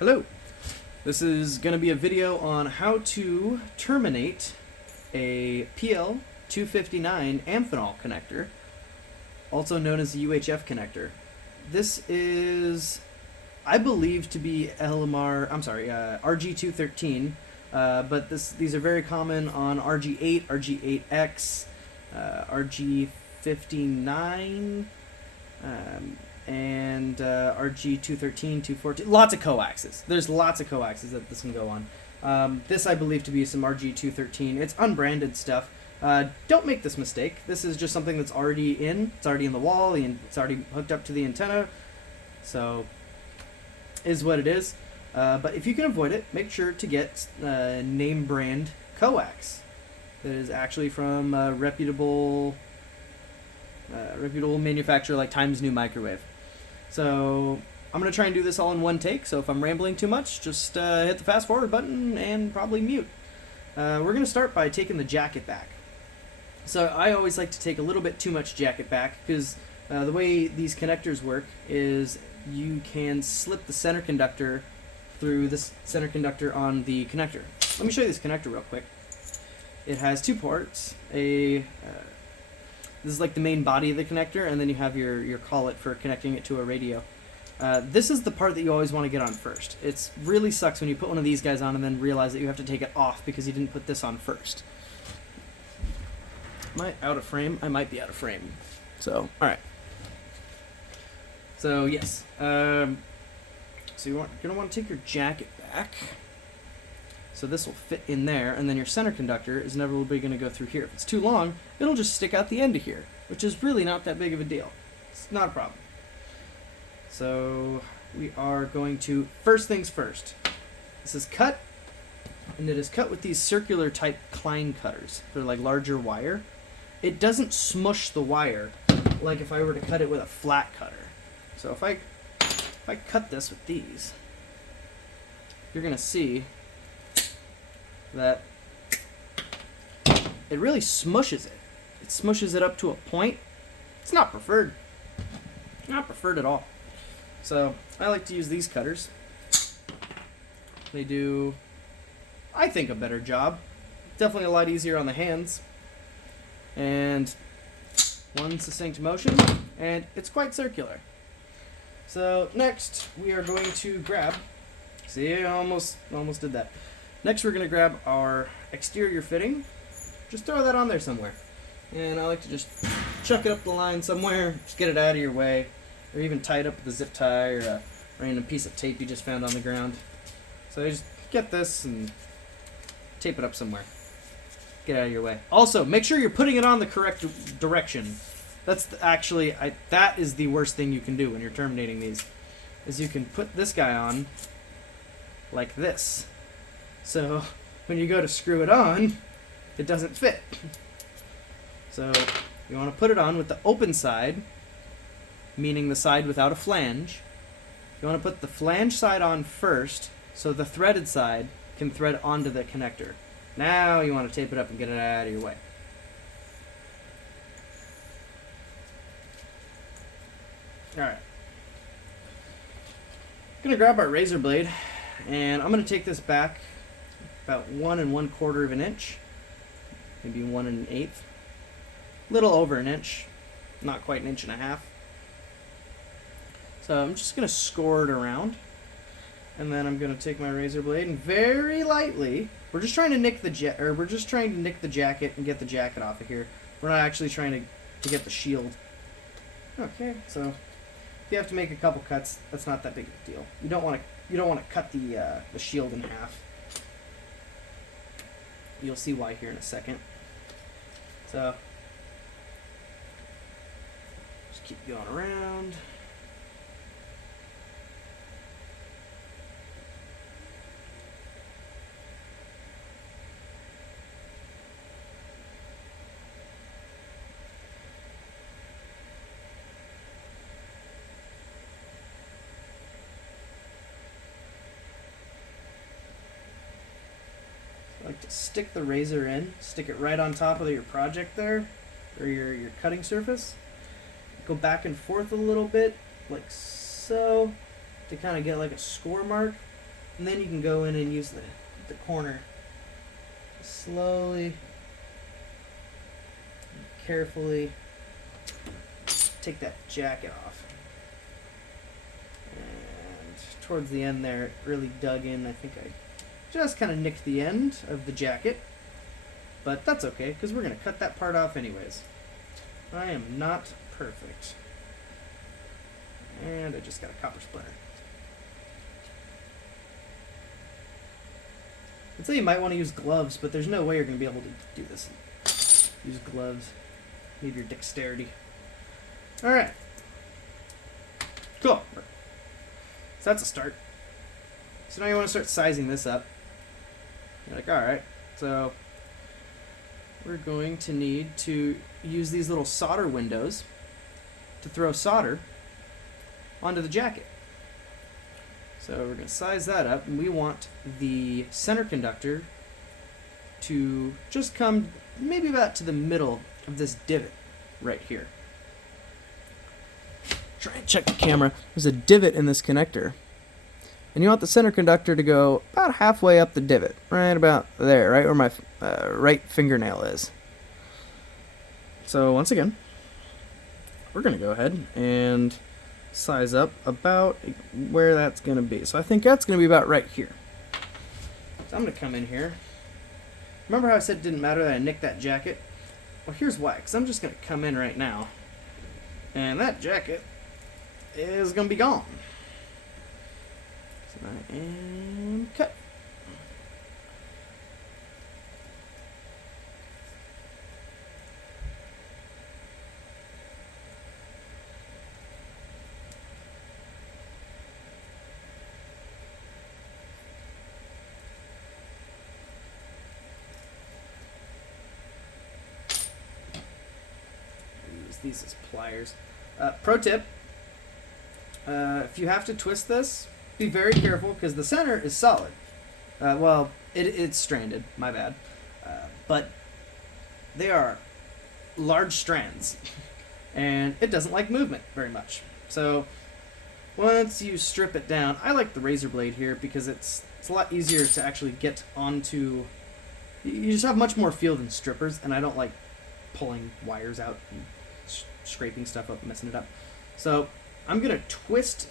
Hello, this is going to be a video on how to terminate a PL259 amphenol connector, also known as the UHF connector. This is, I believe, to be RG213, but these are very common on RG8, RG8X, RG59, and RG213, 214, lots of coaxes. There's lots of coaxes that this can go on. This I believe to be some RG213. It's unbranded stuff. Don't make this mistake. This is just something that's already in. It's already in the wall. It's already hooked up to the antenna. So, is what it is. But if you can avoid it, make sure to get name brand coax that is actually from a reputable manufacturer like Times New Microwave. So I'm going to try and do this all in one take, so if I'm rambling too much, just hit the fast forward button and probably mute. We're going to start by taking the jacket back. So I always like to take a little bit too much jacket back because the way these connectors work is you can slip the center conductor through this center conductor on the connector. Let me show you this connector real quick. It has two ports. This is like the main body of the connector, and then you have your collet for connecting it to a radio. This is the part that you always want to get on first. It really sucks when you put one of these guys on and then realize that you have to take it off because you didn't put this on first. Am I out of frame? I might be out of frame. So, alright. So, yes. So you're going to want to take your jacket back. So this will fit in there, and then your center conductor is inevitably going to go through here. If it's too long, it'll just stick out the end of here, which is really not that big of a deal. It's not a problem. So we are going to, first things first, this is cut, and it is cut with these circular type Klein cutters. They're like larger wire. It doesn't smush the wire like if I were to cut it with a flat cutter. So if I cut this with these, you're going to see that it really smushes it. It smushes it up to a point. It's not preferred. Not preferred at all. So I like to use these cutters. They do, I think, a better job. Definitely a lot easier on the hands. And one succinct motion, and it's quite circular. So next we are going to grab, see, I almost did that. Next we're going to grab our exterior fitting. Just throw that on there somewhere. And I like to just chuck it up the line somewhere, just get it out of your way, or even tie it up with a zip tie or a random piece of tape you just found on the ground. So you just get this and tape it up somewhere. Get out of your way. Also, make sure you're putting it on the correct direction. That's that is the worst thing you can do when you're terminating these, is you can put this guy on like this. So when you go to screw it on, it doesn't fit. So you want to put it on with the open side, meaning the side without a flange. You want to put the flange side on first so the threaded side can thread onto the connector. Now you want to tape it up and get it out of your way. Alright. I'm going to grab our razor blade, and I'm going to take this back about 1 1/4 of an inch, maybe 1 1/8, little over an inch, not quite 1.5 inches. So I'm just going to score it around, and then I'm going to take my razor blade and very lightly, we're just trying to nick the jacket and get the jacket off of here. We're not actually trying to get the shield. Okay, so if you have to make a couple cuts, that's not that big of a deal. You don't want to cut the shield in half. You'll see why here in a second. So just keep going around. Like to stick the razor in, stick it right on top of your project there, or your cutting surface. Go back and forth a little bit, like so, to kind of get like a score mark. And then you can go in and use the corner. Slowly, carefully take that jacket off. And towards the end there, it really dug in. I think I just kind of nicked the end of the jacket. But that's okay, because we're going to cut that part off anyways. I am not perfect. And I just got a copper splinter. I'd say you might want to use gloves, but there's no way you're going to be able to do this. Use gloves. Need your dexterity. Alright. Cool. So that's a start. So now you want to start sizing this up. You're like, alright, so we're going to need to use these little solder windows to throw solder onto the jacket. So we're going to size that up, and we want the center conductor to just come maybe about to the middle of this divot right here. Try and check the camera. There's a divot in this connector. And you want the center conductor to go about halfway up the divot, right about there, right where my right fingernail is. So once again, we're going to go ahead and size up about where that's going to be. So I think that's going to be about right here. So I'm going to come in here. Remember how I said it didn't matter that I nicked that jacket? Well, here's why. Because I'm just going to come in right now, and that jacket is going to be gone. So I am cut. Use these as pliers. Pro tip, if you have to twist this, be very careful because the center is solid. Well, it's stranded, my bad. But they are large strands and it doesn't like movement very much. So once you strip it down, I like the razor blade here because it's a lot easier to actually get onto. You just have much more feel than strippers, and I don't like pulling wires out and scraping stuff up and messing it up. So I'm going to twist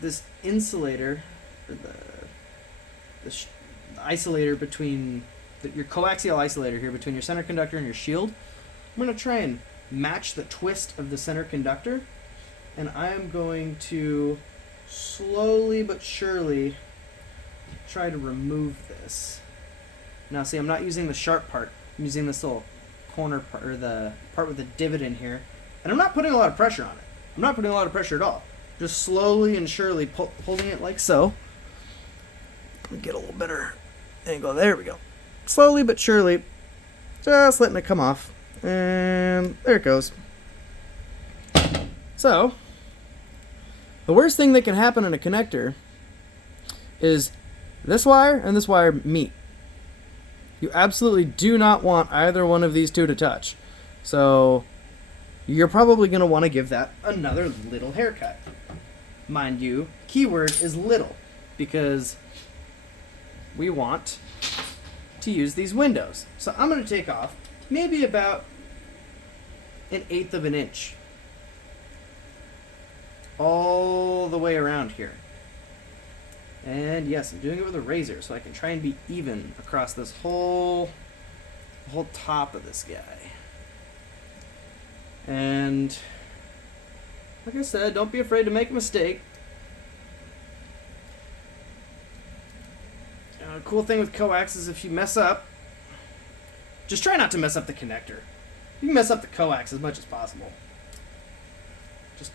this insulator, or the isolator between, your coaxial isolator here between your center conductor and your shield. I'm going to try and match the twist of the center conductor, and I'm going to slowly but surely try to remove this. Now see, I'm not using the sharp part, I'm using this little corner part, or the part with the divot in here, and I'm not putting a lot of pressure on it. I'm not putting a lot of pressure at all. Just slowly and surely holding it like so. Let me get a little better angle. There we go. Slowly but surely, just letting it come off. And there it goes. So, the worst thing that can happen in a connector is this wire and this wire meet. You absolutely do not want either one of these two to touch. So, you're probably going to want to give that another little haircut. Mind you, keyword is little, because we want to use these windows. So I'm going to take off maybe about 1/8 of an inch all the way around here. And yes, I'm doing it with a razor so I can try and be even across this whole top of this guy. And like I said, don't be afraid to make a mistake. The cool thing with coax is if you mess up, just try not to mess up the connector. You can mess up the coax as much as possible. Just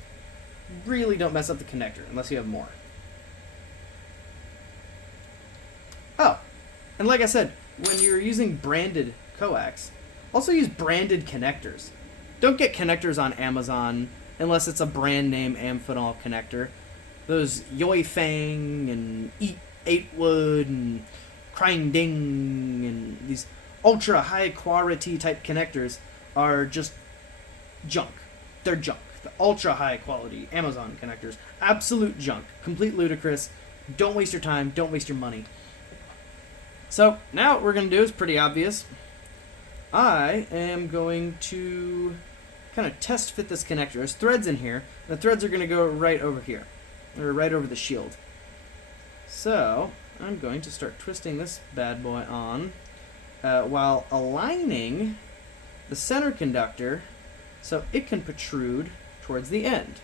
really don't mess up the connector unless you have more. Oh, and like I said, when you're using branded coax, also use branded connectors. Don't get connectors on Amazon unless it's a brand name Amphenol connector. Those Yoifang and Eat 8-Wood and Crying Ding and these ultra high quality type connectors are just junk. They're junk. The ultra high quality Amazon connectors, absolute junk, complete ludicrous. Don't waste your time. Don't waste your money. So now what we're going to do is pretty obvious. I am going to kind of test fit this connector. There's threads in here. The threads are going to go right over here, or right over the shield. So I'm going to start twisting this bad boy on while aligning the center conductor so it can protrude towards the end.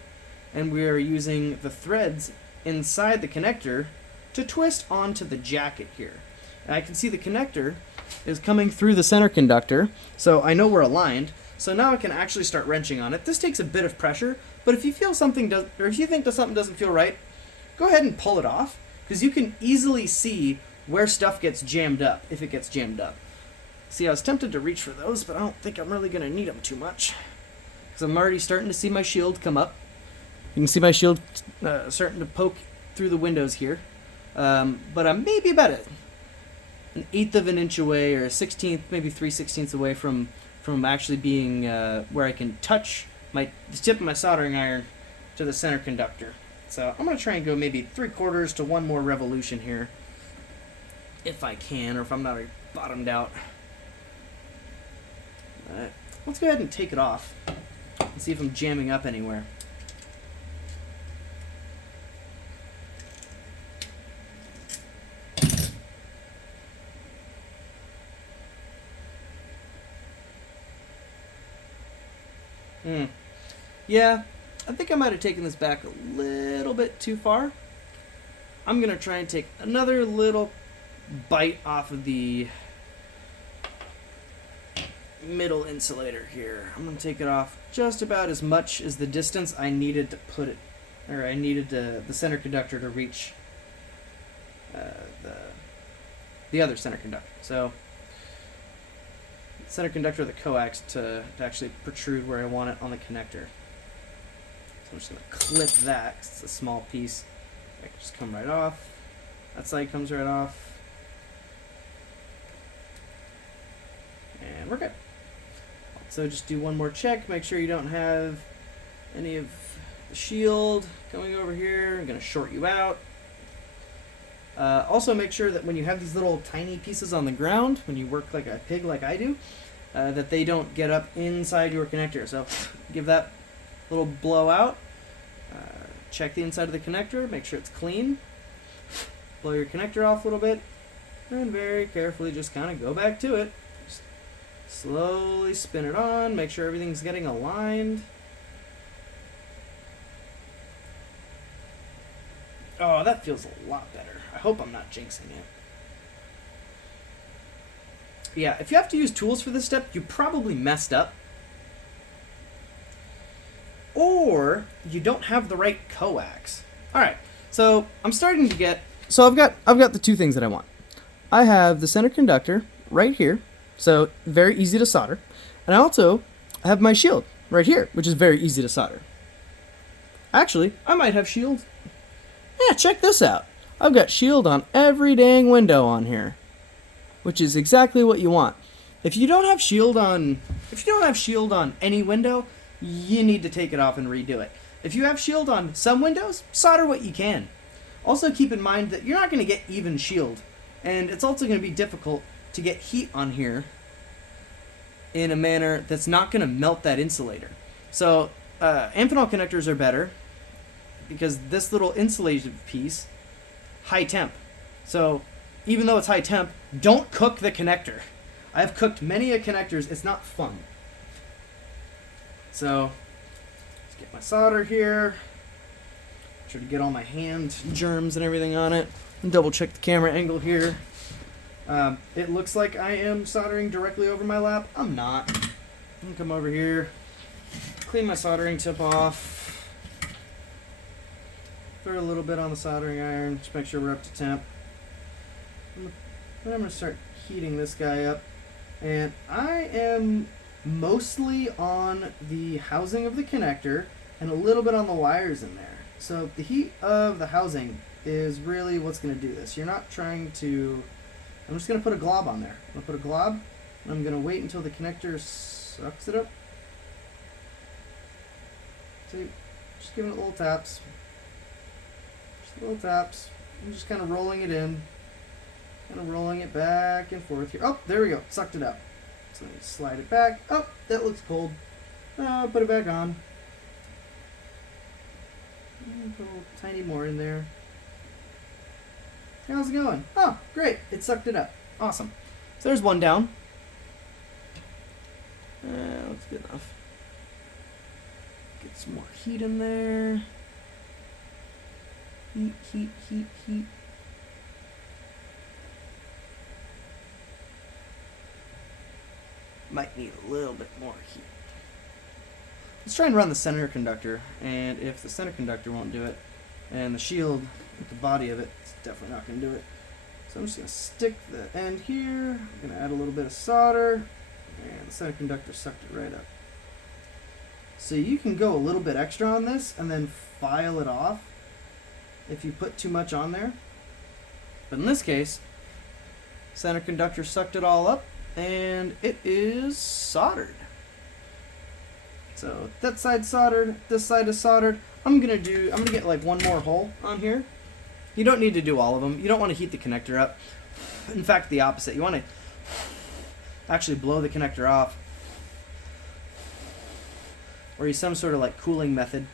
And we are using the threads inside the connector to twist onto the jacket here. And I can see the connector is coming through the center conductor, so I know we're aligned. So now I can actually start wrenching on it. This takes a bit of pressure, but if you feel something does, or if you think that something doesn't feel right, go ahead and pull it off, because you can easily see where stuff gets jammed up, if it gets jammed up. See, I was tempted to reach for those, but I don't think I'm really going to need them too much, because I'm already starting to see my shield come up. You can see my shield starting to poke through the windows here, but I'm maybe about an 1/8 of an inch away, or a 1/16, maybe 3/16 away from actually being where I can touch the tip of my soldering iron to the center conductor. So I'm going to try and go maybe 3/4 to 1 more revolution here, if I can, or if I'm not already bottomed out. Alright, let's go ahead and take it off and see if I'm jamming up anywhere. Yeah, I think I might have taken this back a little bit too far. I'm going to try and take another little bite off of the middle insulator here. I'm going to take it off just about as much as the distance I needed to put it, or I needed the center conductor to reach the other center conductor. So center conductor of the coax to actually protrude where I want it on the connector. So I'm just going to clip that, 'cause it's a small piece. I can just come right off. That side comes right off. And we're good. So just do one more check. Make sure you don't have any of the shield going over here. I'm going to short you out. Also make sure that when you have these little tiny pieces on the ground, when you work like a pig like I do, that they don't get up inside your connector. So give that little blowout. Check the inside of the connector, make sure it's clean. Blow your connector off a little bit, and very carefully just kind of go back to it. Just slowly spin it on, make sure everything's getting aligned. Oh, that feels a lot better. I hope I'm not jinxing it. Yeah, if you have to use tools for this step, you probably messed up. Or you don't have the right coax. Alright, so I'm starting to get... So I've got the two things that I want. I have the center conductor right here, so very easy to solder. And I also have my shield right here, which is very easy to solder. Actually, I might have shield. Yeah, check this out. I've got shield on every dang window on here, which is exactly what you want. If you don't have shield on any window, you need to take it off and redo it. If you have shield on some windows, solder what you can. Also keep in mind that you're not going to get even shield, and it's also going to be difficult to get heat on here in a manner that's not going to melt that insulator. So Amphenol connectors are better because this little insulated piece, high temp. So even though it's high temp, don't cook the connector. I've cooked many a connectors. It's not fun. So let's get my solder here. Try to get all my hand germs and everything on it. And double check the camera angle here. It looks like I am soldering directly over my lap. I'm not. I'm gonna come over here, clean my soldering tip off, throw a little bit on the soldering iron, just make sure we're up to temp. Then I'm gonna start heating this guy up, and I am mostly on the housing of the connector and a little bit on the wires in there. So the heat of the housing is really what's going to do this. You're not trying to... I'm just going to put a glob on there. I'm going to put a glob, and I'm going to wait until the connector sucks it up. See, just giving it little taps. Just little taps. I'm just kind of rolling it in. Kind of rolling it back and forth here. Oh, there we go. Sucked it up. So let me slide it back. Oh, that looks cold. Put it back on. Put a little tiny more in there. How's it going? Oh, great. It sucked it up. Awesome. So there's one down. That's good enough. Get some more heat in there. Heat, heat, heat, heat. Might need a little bit more heat. Let's try and run the center conductor, and if the center conductor won't do it, and the shield with the body of it, it's definitely not going to do it. So I'm just going to stick the end here. I'm going to add a little bit of solder, and the center conductor sucked it right up. So you can go a little bit extra on this and then file it off if you put too much on there. But in this case, center conductor sucked it all up, and it is soldered. So that side's soldered, this side is soldered. I'm gonna get like one more hole on here. You don't need to do all of them. You don't want to heat the connector up. In fact, the opposite. You want to actually blow the connector off, or use some sort of like cooling method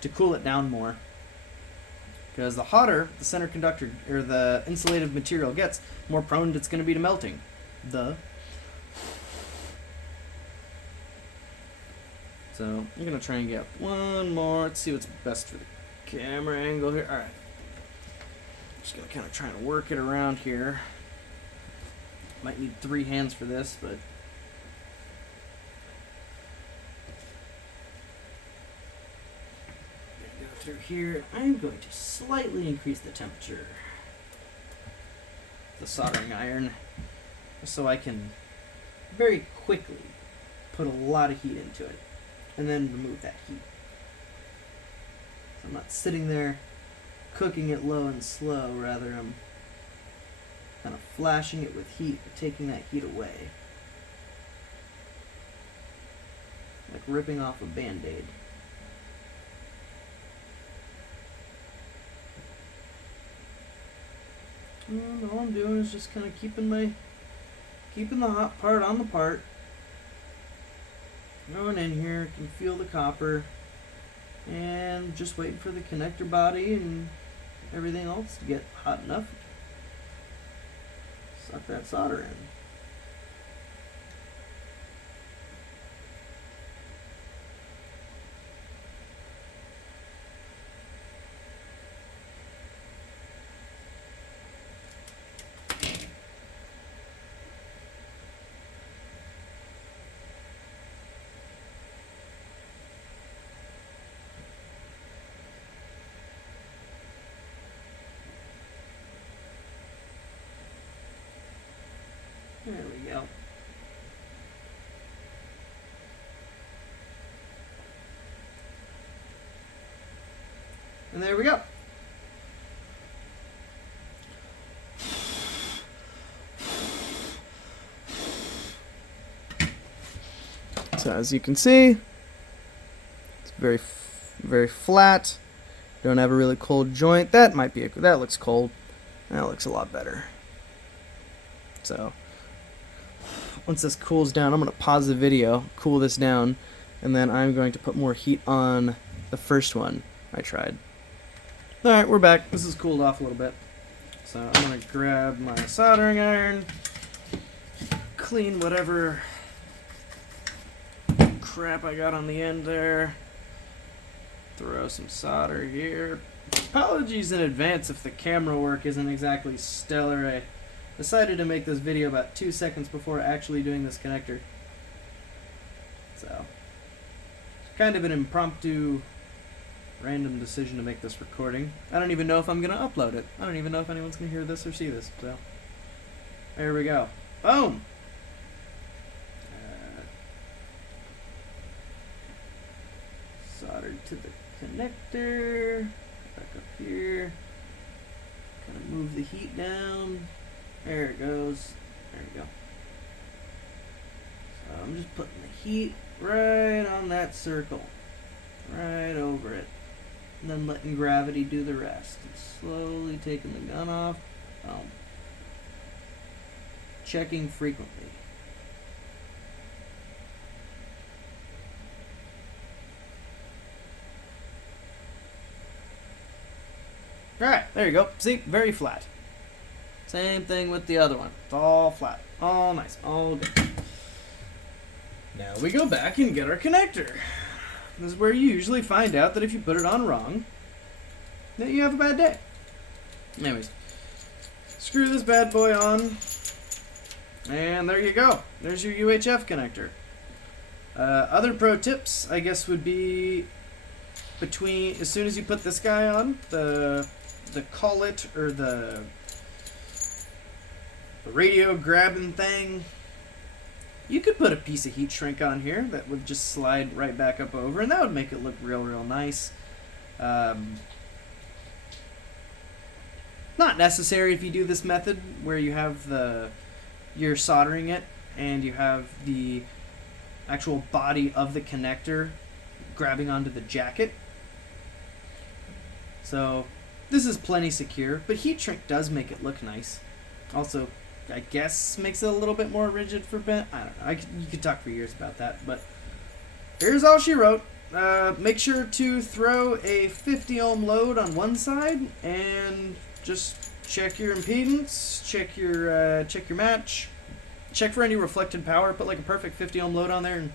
to cool it down more. Because the hotter the center conductor or the insulative material gets, more prone it's going to be to melting. So I'm going to try and get one more. Let's see what's best for the camera angle here. Alright. Just going to kind of try and work it around here. Might need 3 hands for this, but go through here. I'm going to slightly increase the temperature of the soldering iron so I can very quickly put a lot of heat into it and then remove that heat. So I'm not sitting there cooking it low and slow, rather I'm kind of flashing it with heat, taking that heat away. Like ripping off a Band-Aid. And all I'm doing is just kind of keeping the hot part on the part. Going in here, can feel the copper, and just waiting for the connector body and everything else to get hot enough. Suck that solder in. There we go. And there we go. So as you can see, it's very flat. Don't have a really cold joint. That might be that looks cold. That looks a lot better. So once this cools down, I'm going to pause the video, cool this down, and then I'm going to put more heat on the first one I tried. Alright, we're back. This has cooled off a little bit. So I'm going to grab my soldering iron, clean whatever crap I got on the end there, throw some solder here. Apologies in advance if the camera work isn't exactly stellar. I decided to make this video about 2 seconds before actually doing this connector. So, it's kind of an impromptu, random decision to make this recording. I don't even know if I'm going to upload it. I don't even know if anyone's going to hear this or see this. So, there we go. Boom! Soldered to the connector. Back up here. Kind of move the heat down. There it goes. There we go. So I'm just putting the heat right on that circle. Right over it. and then letting gravity do the rest. Slowly taking the gun off. Checking frequently. Alright, there you go. See, very flat. Same thing with the other one. It's all flat. All nice. All good. Now we go back and get our connector. This is where you usually find out that if you put it on wrong, that you have a bad day. Anyways, screw this bad boy on, and there you go. There's your UHF connector. Other pro tips, I guess, would be as soon as you put this guy on, the collet or the radio grabbing thing, you could put a piece of heat shrink on here that would just slide right back up over, and that would make it look real nice. Not necessary if you do this method where you have you're soldering it and you have the actual body of the connector grabbing onto the jacket. So this is plenty secure, but heat shrink does make it look nice. Also, I guess makes it a little bit more rigid for bent. I don't know. You could talk for years about that, but here's all she wrote. Make sure to throw a 50 ohm load on one side and just check your impedance, check your match, check for any reflected power. Put like a perfect 50 ohm load on there and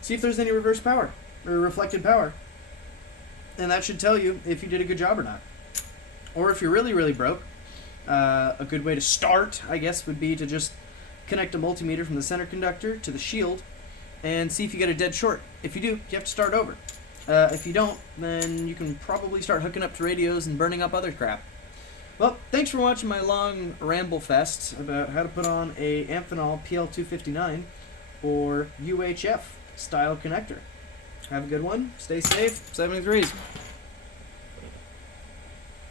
see if there's any reverse power or reflected power. And that should tell you if you did a good job or not. Or if you're really broke, a good way to start, I guess, would be to just connect a multimeter from the center conductor to the shield and see if you get a dead short. If you do, you have to start over. If you don't, then you can probably start hooking up to radios and burning up other crap. Well, thanks for watching my long ramble fest about how to put on a Amphenol PL259 or UHF style connector. Have a good one. Stay safe. 73s.